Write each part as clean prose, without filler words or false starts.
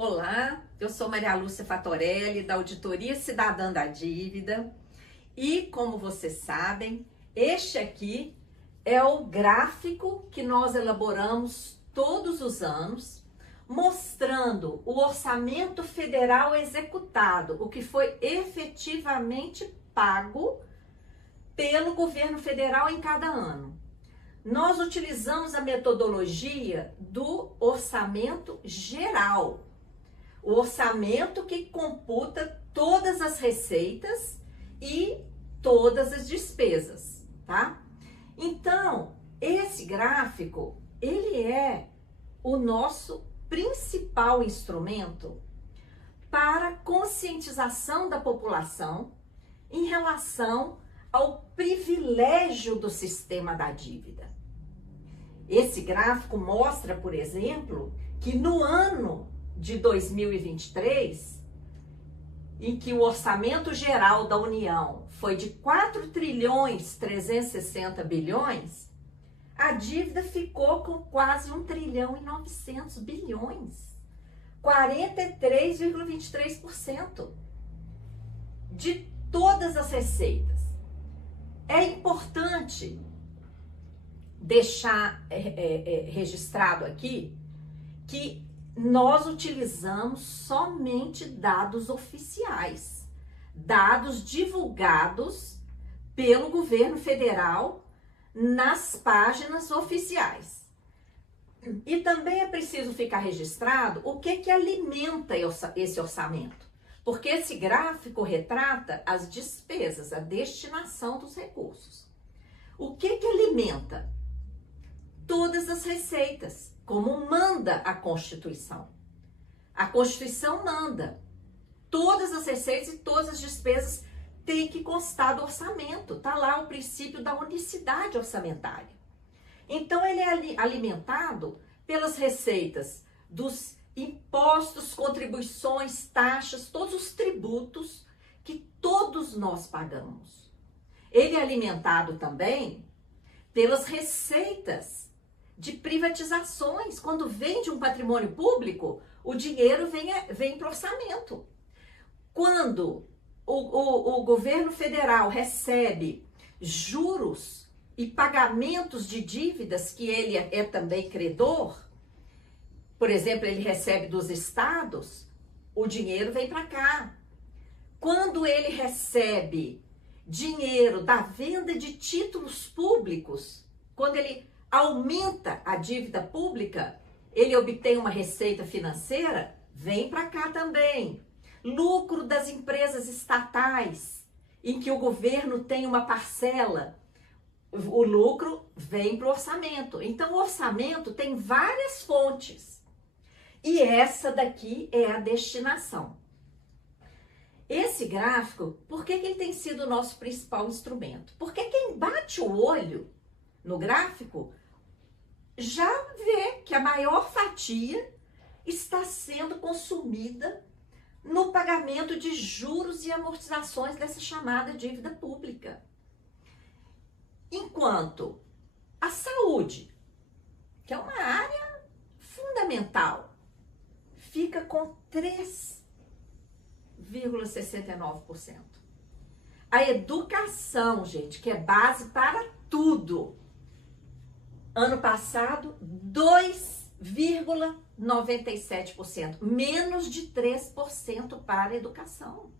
Olá, eu sou Maria Lúcia Fatorelli, da Auditoria Cidadã da Dívida, e como vocês sabem, este aqui é o gráfico que nós elaboramos todos os anos, mostrando o orçamento federal executado, o que foi efetivamente pago pelo governo federal em cada ano. Nós utilizamos a metodologia do orçamento geral, o orçamento que computa todas as receitas e todas as despesas, tá? Então, esse gráfico, ele é o nosso principal instrumento para conscientização da população em relação ao privilégio do sistema da dívida. Esse gráfico mostra, por exemplo, que no ano de 2023, em que o orçamento geral da União foi de 4.360 bilhões, a dívida ficou com quase 1.900 bilhões, 43,23% de todas as receitas. É importante deixar registrado aqui que nós utilizamos somente dados oficiais, dados divulgados pelo governo federal nas páginas oficiais. E também é preciso ficar registrado o que alimenta esse orçamento, porque esse gráfico retrata as despesas, a destinação dos recursos. O que alimenta? Todas as receitas, como manda a Constituição. A Constituição manda. Todas as receitas e todas as despesas têm que constar do orçamento. Está lá o princípio da unicidade orçamentária. Então, ele é alimentado pelas receitas dos impostos, contribuições, taxas, todos os tributos que todos nós pagamos. Ele é alimentado também pelas receitas de privatizações. Quando vende um patrimônio público, o dinheiro vem para o orçamento. Quando o governo federal recebe juros e pagamentos de dívidas, que ele é também credor, por exemplo, ele recebe dos estados, o dinheiro vem para cá. Quando ele recebe dinheiro da venda de títulos públicos, quando ele aumenta a dívida pública, ele obtém uma receita financeira, vem para cá também. Lucro das empresas estatais, em que o governo tem uma parcela, o lucro vem para o orçamento. Então, o orçamento tem várias fontes. E essa daqui é a destinação. Esse gráfico, por que ele tem sido o nosso principal instrumento? Porque quem bate o olho no gráfico já vê que a maior fatia está sendo consumida no pagamento de juros e amortizações dessa chamada dívida pública. Enquanto a saúde, que é uma área fundamental, fica com 3,69%. A educação, gente, que é base para tudo, ano passado, 2,97%, menos de 3% para a educação.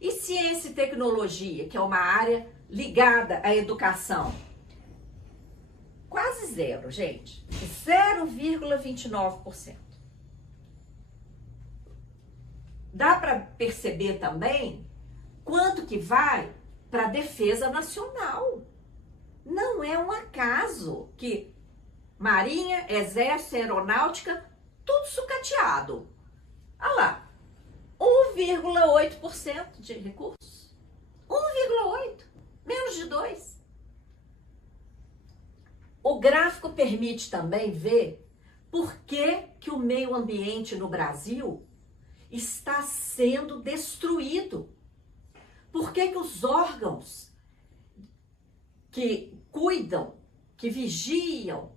E ciência e tecnologia, que é uma área ligada à educação, quase zero, gente, 0,29%. Dá para perceber também quanto que vai para a defesa nacional. Não é um acaso que Marinha, Exército, Aeronáutica, tudo sucateado. Olha lá, 1,8% de recursos. 1,8%, menos de 2%. O gráfico permite também ver por que o meio ambiente no Brasil está sendo destruído. Por que os órgãos que cuidam, que vigiam,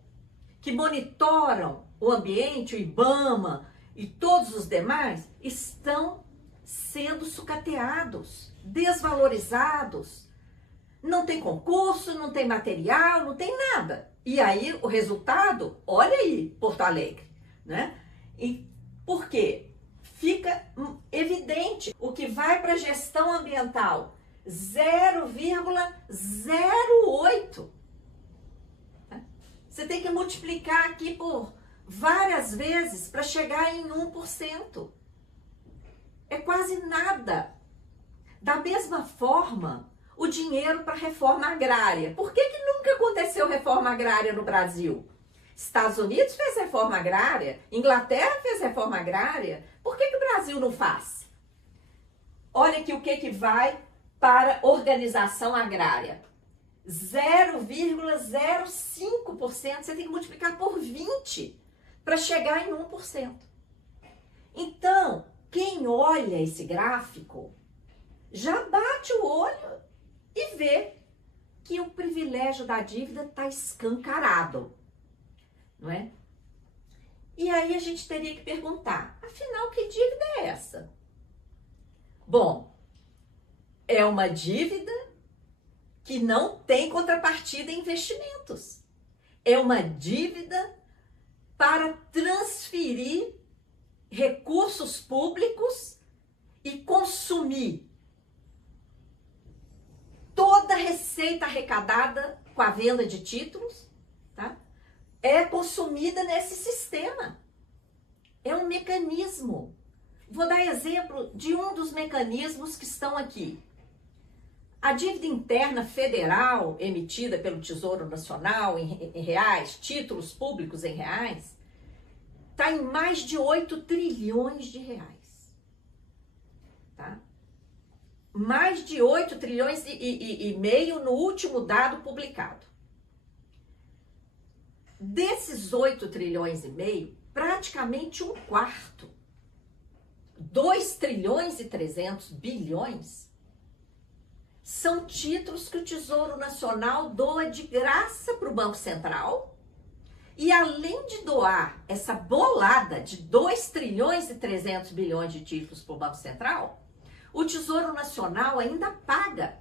que monitoram o ambiente, o IBAMA e todos os demais estão sendo sucateados, desvalorizados. Não tem concurso, não tem material, não tem nada. E aí o resultado, olha aí, Porto Alegre, né? E por quê? Fica evidente o que vai para a gestão ambiental, 0,08. Você tem que multiplicar aqui por várias vezes para chegar em 1%. É quase nada. Da mesma forma, o dinheiro para a reforma agrária. Por que nunca aconteceu reforma agrária no Brasil? Estados Unidos fez reforma agrária, Inglaterra fez reforma agrária. Por que o Brasil não faz? Olha aqui o que vai para organização agrária. 0,05%. Você tem que multiplicar por 20 para chegar em 1%. Então, quem olha esse gráfico já bate o olho e vê que o privilégio da dívida está escancarado, não é? E aí a gente teria que perguntar, afinal, que dívida é essa? Bom, é uma dívida que não tem contrapartida em investimentos. É uma dívida para transferir recursos públicos e consumir toda a receita arrecadada com a venda de títulos, tá? É consumida nesse sistema. É um mecanismo. Vou dar exemplo de um dos mecanismos que estão aqui. A dívida interna federal emitida pelo Tesouro Nacional em reais, títulos públicos em reais, está em mais de 8 trilhões de reais. Tá? Mais de 8 trilhões e meio no último dado publicado. Desses 8 trilhões e meio, praticamente um quarto, 2 trilhões e 300 bilhões, são títulos que o Tesouro Nacional doa de graça para o Banco Central. E além de doar essa bolada de 2 trilhões e 300 bilhões de títulos para o Banco Central, o Tesouro Nacional ainda paga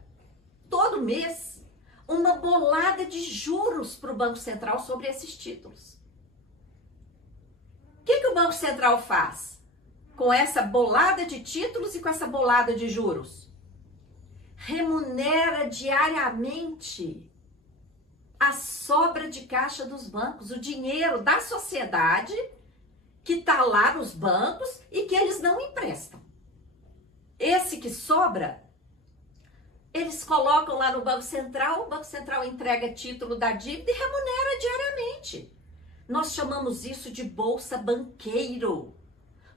todo mês uma bolada de juros para o Banco Central sobre esses títulos. O que o Banco Central faz com essa bolada de títulos e com essa bolada de juros? Remunera diariamente a sobra de caixa dos bancos, o dinheiro da sociedade que está lá nos bancos e que eles não emprestam. Esse que sobra, eles colocam lá no Banco Central, o Banco Central entrega título da dívida e remunera diariamente. Nós chamamos isso de bolsa banqueiro.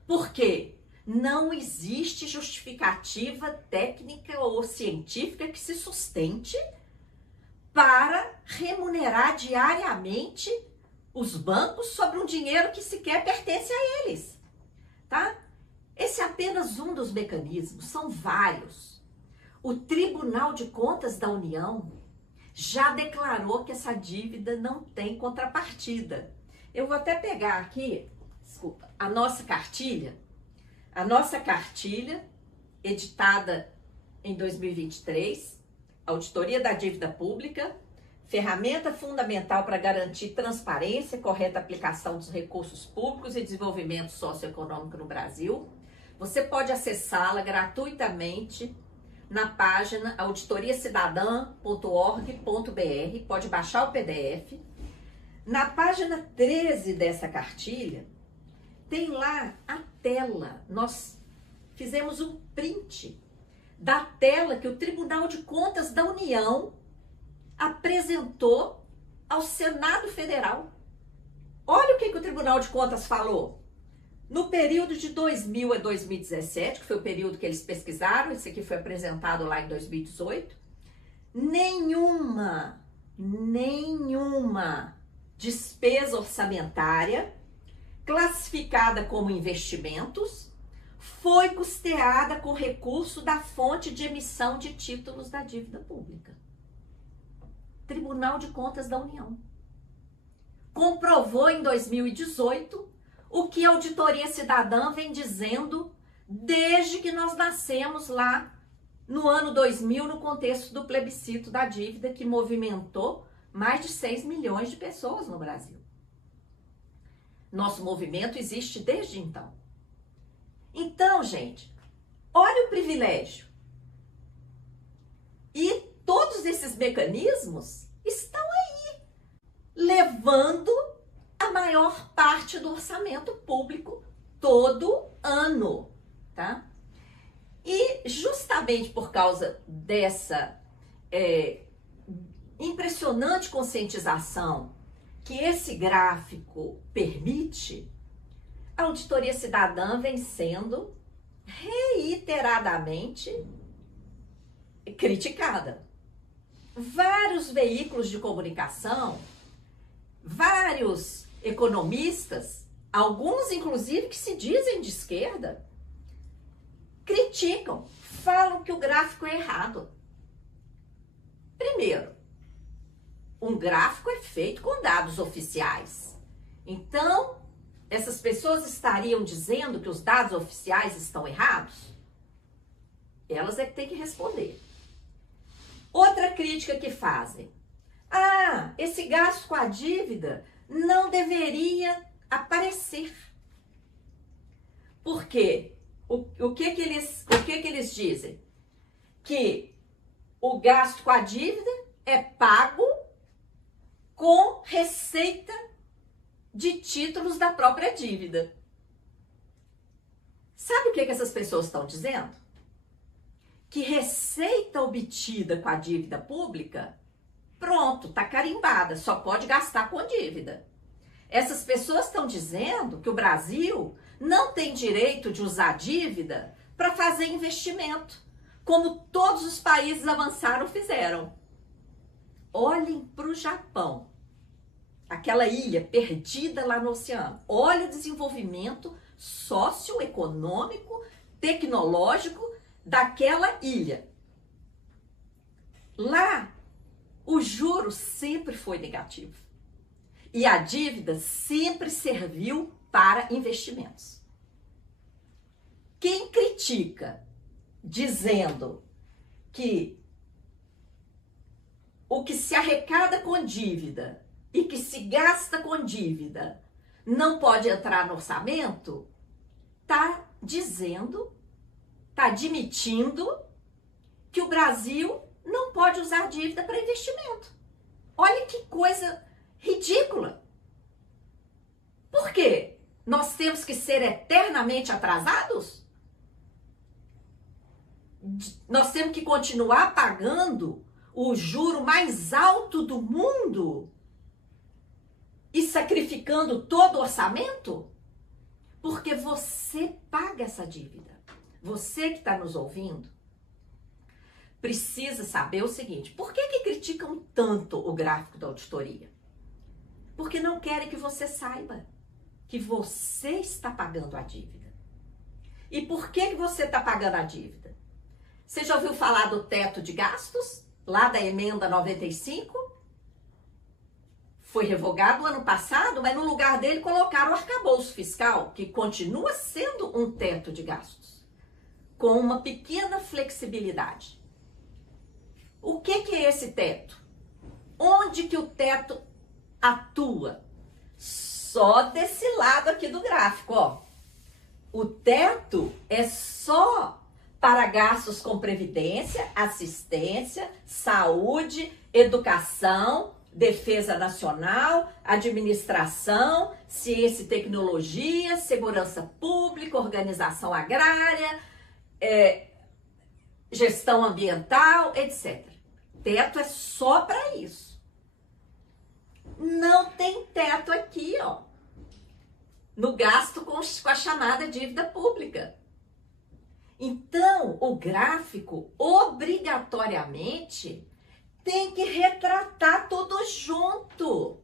Por quê? Não existe justificativa técnica ou científica que se sustente para remunerar diariamente os bancos sobre um dinheiro que sequer pertence a eles, tá? Esse é apenas um dos mecanismos, são vários. O Tribunal de Contas da União já declarou que essa dívida não tem contrapartida. Eu vou até pegar aqui, desculpa, a nossa cartilha editada em 2023, Auditoria da Dívida Pública, ferramenta fundamental para garantir transparência e correta aplicação dos recursos públicos e desenvolvimento socioeconômico no Brasil. Você pode acessá-la gratuitamente na página auditoriacidadã.org.br, pode baixar o PDF. Na página 13 dessa cartilha, tem lá a tela. Nós fizemos um print da tela que o Tribunal de Contas da União apresentou ao Senado Federal. Olha o que o Tribunal de Contas falou. No período de 2000 a 2017, que foi o período que eles pesquisaram, esse aqui foi apresentado lá em 2018, nenhuma despesa orçamentária classificada como investimentos foi custeada com recurso da fonte de emissão de títulos da dívida pública. Tribunal de Contas da União comprovou em 2018 o que a Auditoria Cidadã vem dizendo desde que nós nascemos lá no ano 2000, no contexto do plebiscito da dívida, que movimentou mais de 6 milhões de pessoas no Brasil. Nosso movimento existe desde então. Então, gente, olha o privilégio. E todos esses mecanismos estão aí, levando a maior parte do orçamento público todo ano, tá? E justamente por causa dessa impressionante conscientização que esse gráfico permite, a Auditoria Cidadã vem sendo reiteradamente criticada. Vários veículos de comunicação, vários economistas, alguns inclusive que se dizem de esquerda, criticam, falam que o gráfico é errado. Primeiro, um gráfico é feito com dados oficiais. Então, essas pessoas estariam dizendo que os dados oficiais estão errados? Elas é que têm que responder. Outra crítica que fazem. Ah, esse gasto com a dívida não deveria aparecer. Por quê? O que que eles dizem? Que o gasto com a dívida é pago com receita de títulos da própria dívida. Sabe o que essas pessoas estão dizendo? Que receita obtida com a dívida pública, pronto, tá carimbada, só pode gastar com dívida. Essas pessoas estão dizendo que o Brasil não tem direito de usar dívida para fazer investimento, como todos os países avançados fizeram. Olhem para o Japão, aquela ilha perdida lá no oceano. Olha o desenvolvimento socioeconômico, tecnológico daquela ilha. Lá, o juro sempre foi negativo. E a dívida sempre serviu para investimentos. Quem critica dizendo que o que se arrecada com dívida e que se gasta com dívida não pode entrar no orçamento, está dizendo, está admitindo que o Brasil não pode usar dívida para investimento. Olha que coisa ridícula. Por quê? Nós temos que ser eternamente atrasados? Nós temos que continuar pagando o juro mais alto do mundo e sacrificando todo o orçamento? Porque você paga essa dívida. Você que está nos ouvindo precisa saber o seguinte: por que criticam tanto o gráfico da auditoria? Porque não querem que você saiba que você está pagando a dívida. E por que você está pagando a dívida? Você já ouviu falar do teto de gastos? Lá da emenda 95? Foi revogado no ano passado, mas no lugar dele colocaram o arcabouço fiscal, que continua sendo um teto de gastos, com uma pequena flexibilidade. O que é esse teto? Onde que o teto atua? Só desse lado aqui do gráfico, ó. O teto é só para gastos com previdência, assistência, saúde, educação, defesa nacional, administração, ciência e tecnologia, segurança pública, organização agrária, gestão ambiental, etc. Teto é só para isso. Não tem teto aqui, ó, no gasto com a chamada dívida pública. Então, o gráfico, obrigatoriamente, tem que retratar tudo junto.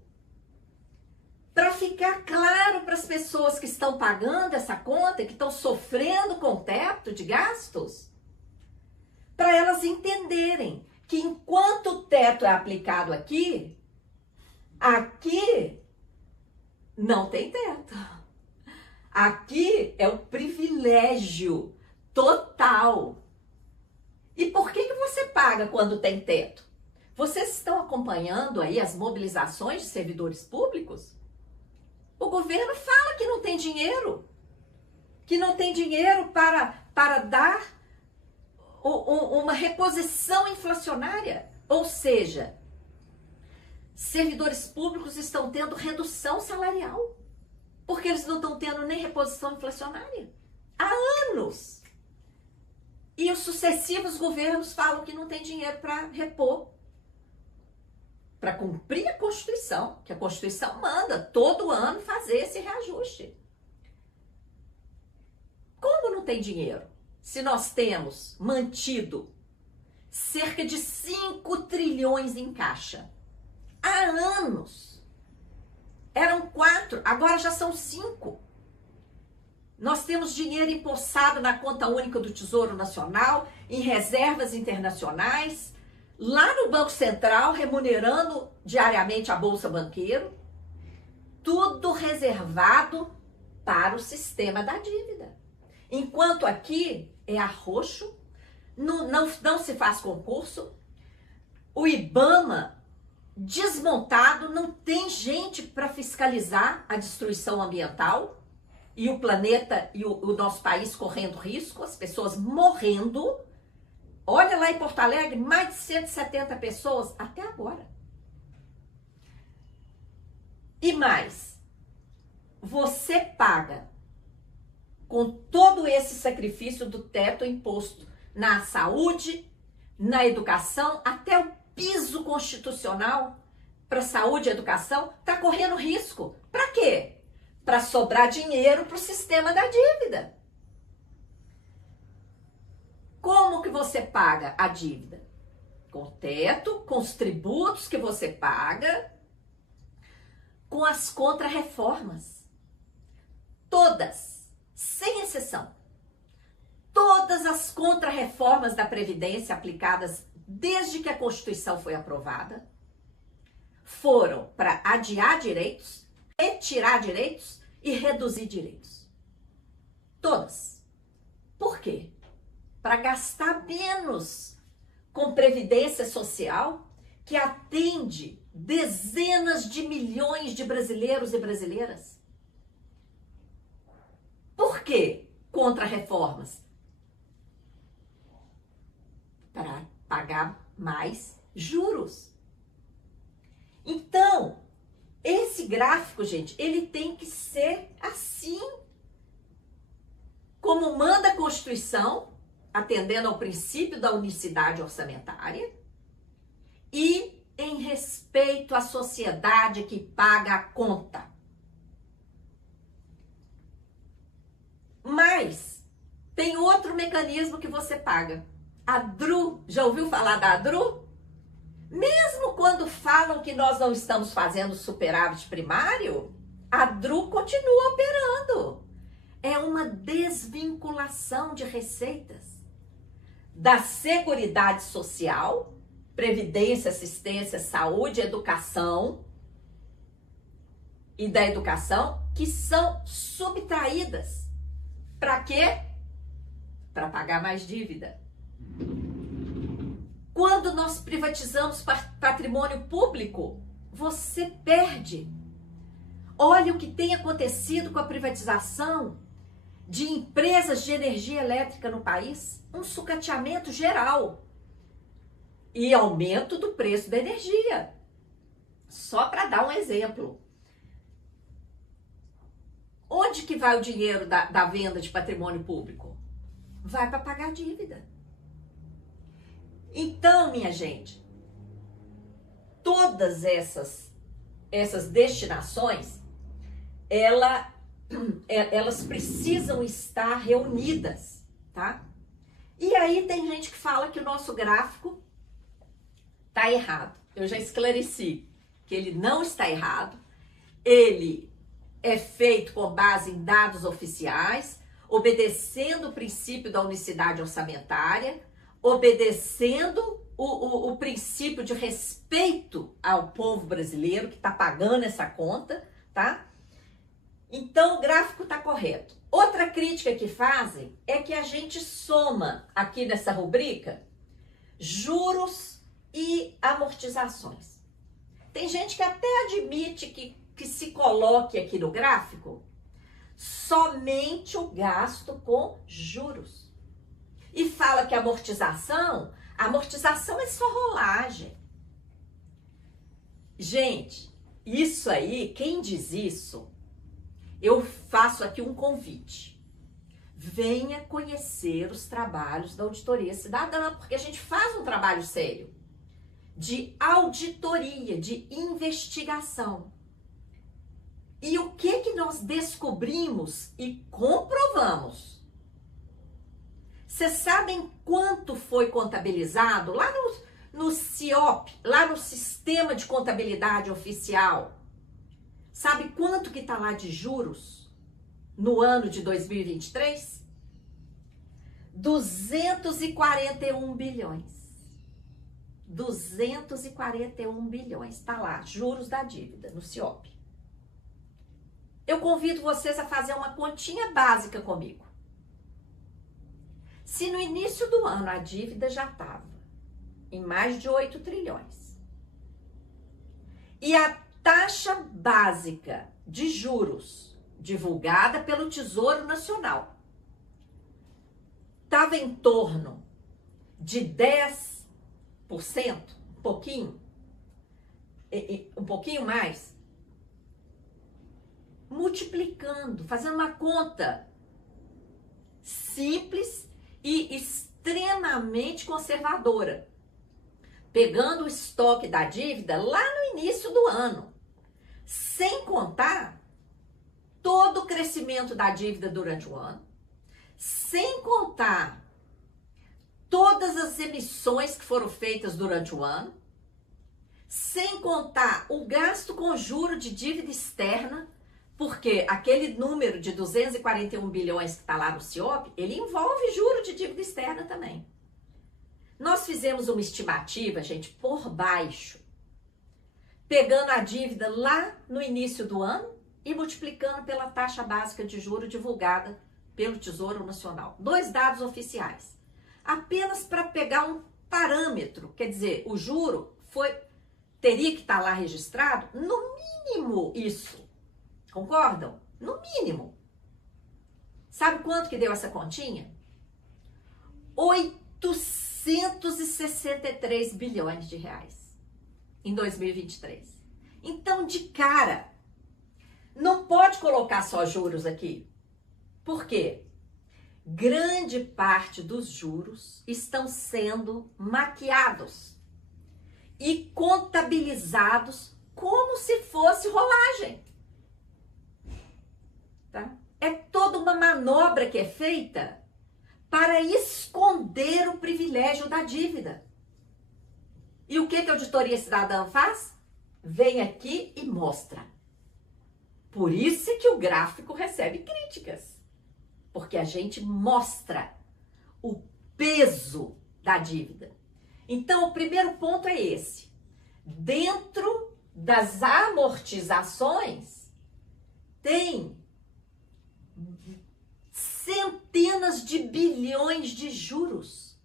Para ficar claro para as pessoas que estão pagando essa conta, que estão sofrendo com o teto de gastos, para elas entenderem que enquanto o teto é aplicado aqui, aqui não tem teto. Aqui é o privilégio total. E por que você paga quando tem teto? Vocês estão acompanhando aí as mobilizações de servidores públicos? O governo fala que não tem dinheiro. Que não tem dinheiro para dar uma reposição inflacionária. Ou seja, servidores públicos estão tendo redução salarial, porque eles não estão tendo nem reposição inflacionária há anos. E os sucessivos governos falam que não tem dinheiro para repor, para cumprir a Constituição, que a Constituição manda todo ano fazer esse reajuste. Como não tem dinheiro? Se nós temos mantido cerca de 5 trilhões em caixa há anos. Eram 4, agora já são 5. Nós temos dinheiro empossado na conta única do Tesouro Nacional, em reservas internacionais, lá no Banco Central, remunerando diariamente a Bolsa Banqueiro, tudo reservado para o sistema da dívida. Enquanto aqui é arroxo, não se faz concurso, o IBAMA desmontado, não tem gente para fiscalizar a destruição ambiental e o planeta e o nosso país correndo risco, as pessoas morrendo. Olha lá em Porto Alegre, mais de 170 pessoas até agora. E mais, você paga com todo esse sacrifício do teto imposto na saúde, na educação, até o piso constitucional para saúde e educação está correndo risco. Para quê? Para sobrar dinheiro para o sistema da dívida. Como que você paga a dívida? Com o teto, com os tributos que você paga, com as contrarreformas. Todas, sem exceção. Todas as contrarreformas da Previdência aplicadas desde que a Constituição foi aprovada foram para adiar direitos, retirar direitos e reduzir direitos. Todas. Por quê? Para gastar menos com previdência social que atende dezenas de milhões de brasileiros e brasileiras. Por quê? Contra-reformas. Para pagar mais juros. Então, esse gráfico, gente, ele tem que ser assim. Como manda a Constituição, atendendo ao princípio da unicidade orçamentária e em respeito à sociedade que paga a conta. Mas tem outro mecanismo que você paga. A DRU, já ouviu falar da DRU? Mesmo quando falam que nós não estamos fazendo superávit primário, a DRU continua operando. É uma desvinculação de receitas da Seguridade Social, Previdência, Assistência, Saúde, Educação e da Educação, que são subtraídas. Para quê? Para pagar mais dívida. Quando nós privatizamos patrimônio público, você perde. Olha o que tem acontecido com a privatização de empresas de energia elétrica no país. Um sucateamento geral. E aumento do preço da energia. Só para dar um exemplo. Onde que vai o dinheiro da venda de patrimônio público? Vai para pagar a dívida. Então, minha gente, todas essas destinações, elas precisam estar reunidas, tá? E aí tem gente que fala que o nosso gráfico está errado. Eu já esclareci que ele não está errado. Ele é feito com base em dados oficiais, obedecendo o princípio da unicidade orçamentária, obedecendo o princípio de respeito ao povo brasileiro que está pagando essa conta, tá? Então, o gráfico está correto. Outra crítica que fazem é que a gente soma aqui nessa rubrica juros e amortizações. Tem gente que até admite que se coloque aqui no gráfico somente o gasto com juros. E fala que a amortização é só rolagem. Gente, isso aí, quem diz isso, eu faço aqui um convite. Venha conhecer os trabalhos da Auditoria Cidadã, porque a gente faz um trabalho sério de auditoria, de investigação. E o que nós descobrimos e comprovamos? Vocês sabem quanto foi contabilizado lá no CIOP, lá no Sistema de Contabilidade Oficial? Sabe quanto que está lá de juros no ano de 2023? 241 bilhões. 241 bilhões. Está lá, juros da dívida no CIOP. Eu convido vocês a fazer uma continha básica comigo. Se no início do ano a dívida já estava em mais de 8 trilhões e a taxa básica de juros divulgada pelo Tesouro Nacional estava em torno de 10%, um pouquinho mais, multiplicando, fazendo uma conta simples e extremamente conservadora, pegando o estoque da dívida lá no início do ano, sem contar todo o crescimento da dívida durante o ano, sem contar todas as emissões que foram feitas durante o ano, sem contar o gasto com juro de dívida externa, porque aquele número de 241 bilhões que está lá no CIOP, ele envolve juro de dívida externa também. Nós fizemos uma estimativa, gente, por baixo, pegando a dívida lá no início do ano e multiplicando pela taxa básica de juro divulgada pelo Tesouro Nacional. 2 dados oficiais. Apenas para pegar um parâmetro, quer dizer, o juro teria que estar lá registrado, no mínimo isso. Concordam? No mínimo. Sabe quanto que deu essa continha? 863 bilhões de reais em 2023. Então, de cara, não pode colocar só juros aqui. Por quê? Grande parte dos juros estão sendo maquiados e contabilizados como se fosse rolagem. Tá? É toda uma manobra que é feita para esconder o privilégio da dívida. E o que a Auditoria Cidadã faz? Vem aqui e mostra. Por isso é que o gráfico recebe críticas. Porque a gente mostra o peso da dívida. Então, o primeiro ponto é esse. Dentro das amortizações, tem centenas de bilhões de juros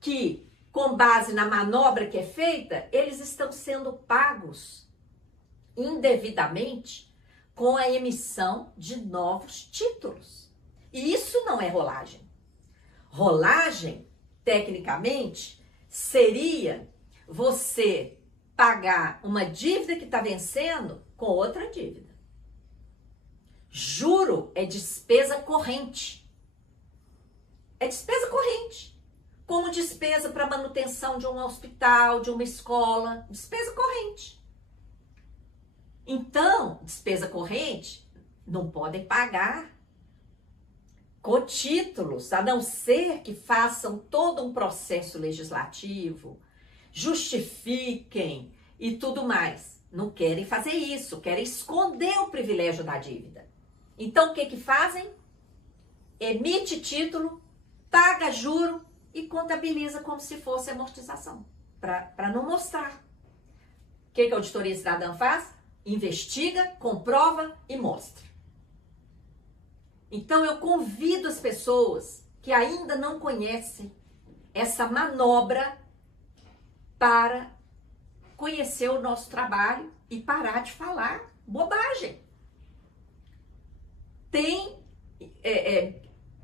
que, com base na manobra que é feita, eles estão sendo pagos indevidamente com a emissão de novos títulos. E isso não é rolagem. Rolagem, tecnicamente, seria você pagar uma dívida que está vencendo com outra dívida. Juro é despesa corrente. É despesa corrente. Como despesa para manutenção de um hospital, de uma escola. Despesa corrente. Então, despesa corrente não podem pagar com títulos, a não ser que façam todo um processo legislativo, justifiquem e tudo mais. Não querem fazer isso, querem esconder o privilégio da dívida. Então, o que fazem? Emite título, paga juro e contabiliza como se fosse amortização, para não mostrar. O que a Auditoria Cidadã faz? investiga, comprova e mostra. Então eu convido as pessoas que ainda não conhecem essa manobra para conhecer o nosso trabalho e parar de falar bobagem. Tem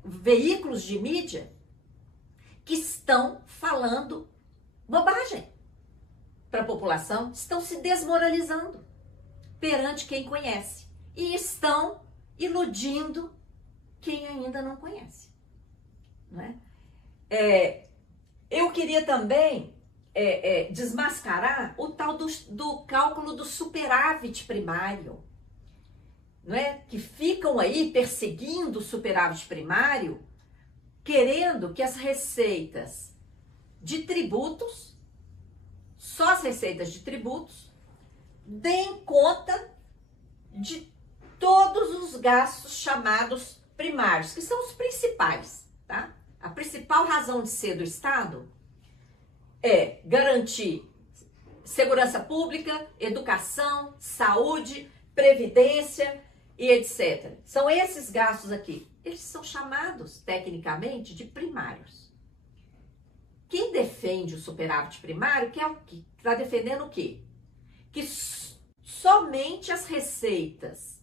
veículos de mídia que estão falando bobagem para a população, estão se desmoralizando perante quem conhece e estão iludindo quem ainda não conhece. Não é? Eu queria também desmascarar o tal do cálculo do superávit primário, não é? Que ficam aí perseguindo o superávit primário, querendo que as receitas de tributos, só as receitas de tributos, deem conta de todos os gastos chamados primários, que são os principais, tá? A principal razão de ser do Estado é garantir segurança pública, educação, saúde, previdência e etc. São esses gastos aqui. Eles são chamados, tecnicamente, de primários. Quem defende o superávit primário está defendendo o quê? Que somente as receitas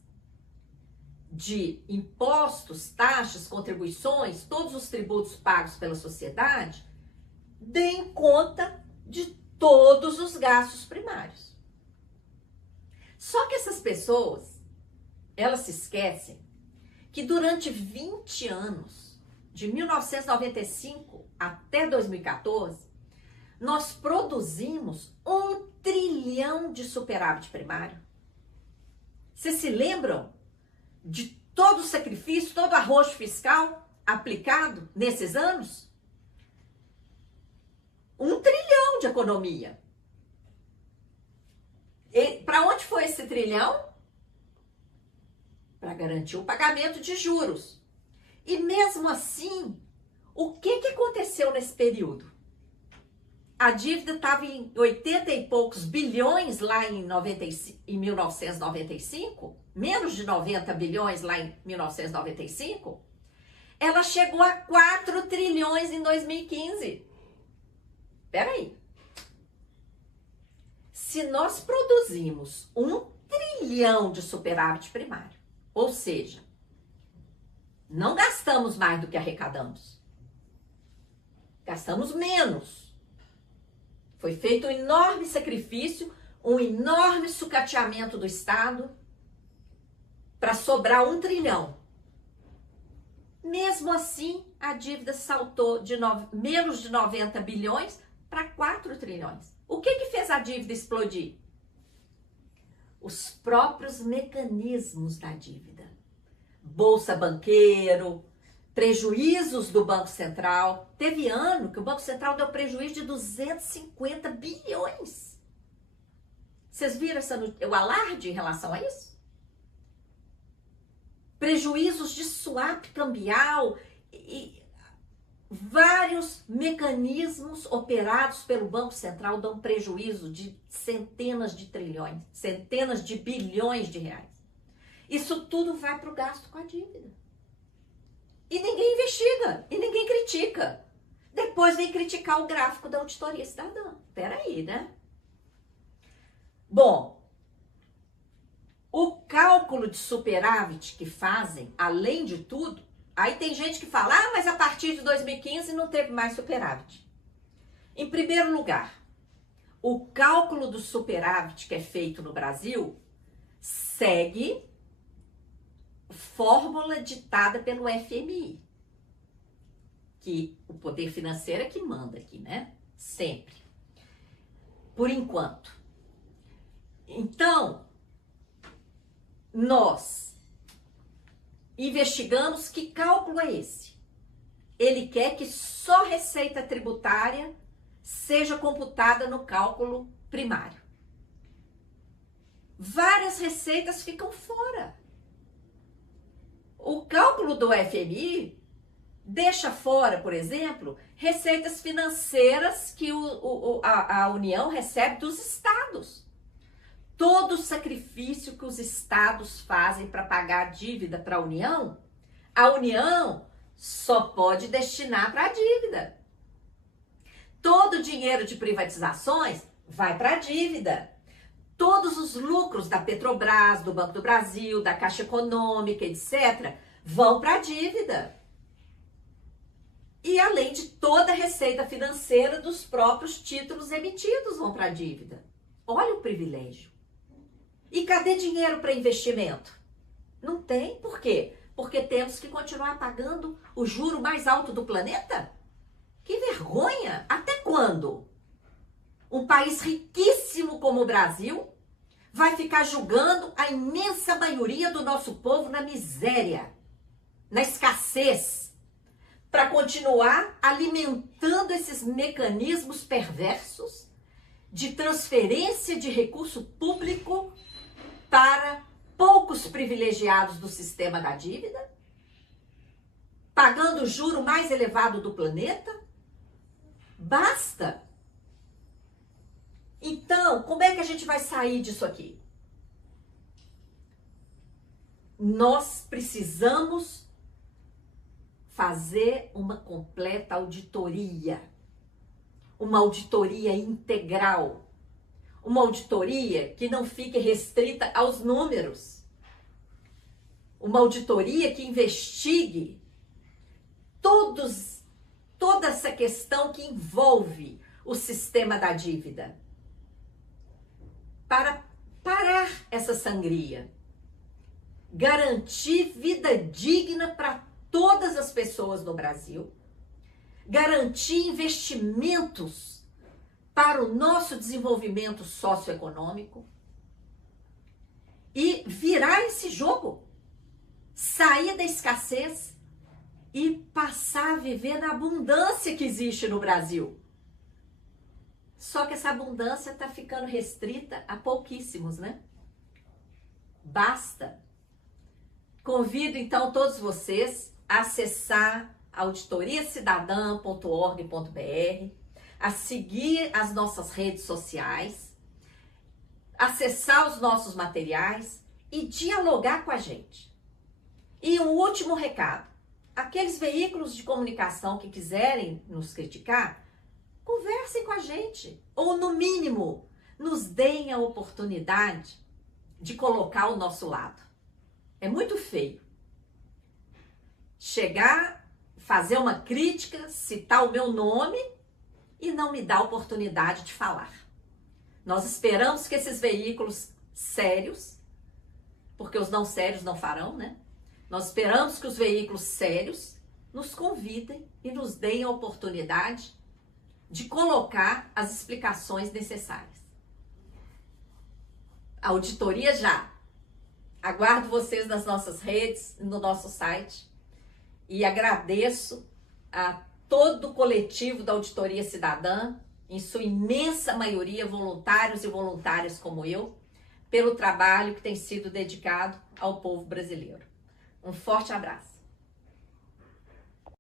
de impostos, taxas, contribuições, todos os tributos pagos pela sociedade, deem conta de todos os gastos primários. Só que essas pessoas, elas se esquecem que durante 20 anos, de 1995 até 2014, nós produzimos 1 trilhão de superávit primário. Vocês se lembram de todo o sacrifício, todo o arrojo fiscal aplicado nesses anos? 1 trilhão de economia. Para onde foi esse trilhão? Para garantir o pagamento de juros. E mesmo assim, o que aconteceu nesse período? A dívida estava em 80 e poucos bilhões lá em 1995, menos de 90 bilhões lá em 1995, ela chegou a 4 trilhões em 2015. Espera aí. Se nós produzimos 1 trilhão de superávit primário, ou seja, não gastamos mais do que arrecadamos, gastamos menos. Foi feito um enorme sacrifício, um enorme sucateamento do Estado para sobrar 1 trilhão. Mesmo assim, a dívida saltou de menos de 90 bilhões para 4 trilhões. O que fez a dívida explodir? Os próprios mecanismos da dívida. Bolsa banqueiro, prejuízos do Banco Central. Teve ano que o Banco Central deu prejuízo de 250 bilhões. Vocês viram o alarde em relação a isso? Prejuízos de swap cambial e vários mecanismos operados pelo Banco Central dão prejuízo de centenas de trilhões, centenas de bilhões de reais. Isso tudo vai para o gasto com a dívida. E ninguém investiga, e ninguém critica. Depois vem criticar o gráfico da auditoria cidadã. Peraí, né? Bom, o cálculo de superávit que fazem, além de tudo, aí tem gente que fala, mas a partir de 2015 não teve mais superávit. Em primeiro lugar, o cálculo do superávit que é feito no Brasil segue fórmula ditada pelo FMI, que o poder financeiro é que manda aqui, né? Sempre. Por enquanto. Então, nós investigamos que cálculo é esse. Ele quer que só receita tributária seja computada no cálculo primário. Várias receitas ficam fora. O cálculo do FMI deixa fora, por exemplo, receitas financeiras que a União recebe dos estados. todo o sacrifício que os estados fazem para pagar a dívida para a União só pode destinar para a dívida. Todo o dinheiro de privatizações vai para a dívida. Todos os lucros da Petrobras, do Banco do Brasil, da Caixa Econômica, etc., vão para a dívida. E além de toda a receita financeira dos próprios títulos emitidos vão para a dívida. Olha o privilégio. E cadê dinheiro para investimento? Não tem. Por quê? Porque temos que continuar pagando o juro mais alto do planeta? Que vergonha! Até quando? Um país riquíssimo como o Brasil vai ficar julgando a imensa maioria do nosso povo na miséria, na escassez, para continuar alimentando esses mecanismos perversos de transferência de recurso público para poucos privilegiados do sistema da dívida, pagando o juro mais elevado do planeta? Basta! Então, como é que a gente vai sair disso aqui? Nós precisamos fazer uma completa auditoria, uma auditoria integral, uma auditoria que não fique restrita aos números, uma auditoria que investigue toda essa questão que envolve o sistema da dívida, para parar essa sangria, garantir vida digna para todas as pessoas no Brasil, garantir investimentos para o nosso desenvolvimento socioeconômico e virar esse jogo, sair da escassez e passar a viver na abundância que existe no Brasil. Só que essa abundância está ficando restrita a pouquíssimos, né? Basta. Convido então todos vocês a acessar auditoriacidadã.org.br, a seguir as nossas redes sociais, acessar os nossos materiais e dialogar com a gente. E um último recado: aqueles veículos de comunicação que quiserem nos criticar, conversem com a gente, ou no mínimo, nos deem a oportunidade de colocar o nosso lado. É muito feio chegar, fazer uma crítica, citar o meu nome e não me dar a oportunidade de falar. Nós esperamos que esses veículos sérios, porque os não sérios não farão, né? Nós esperamos que os veículos sérios nos convidem e nos deem a oportunidade de colocar as explicações necessárias. Auditoria já. Aguardo vocês nas nossas redes, no nosso site, e agradeço a todo o coletivo da Auditoria Cidadã, em sua imensa maioria voluntários e voluntárias como eu, pelo trabalho que tem sido dedicado ao povo brasileiro. Um forte abraço.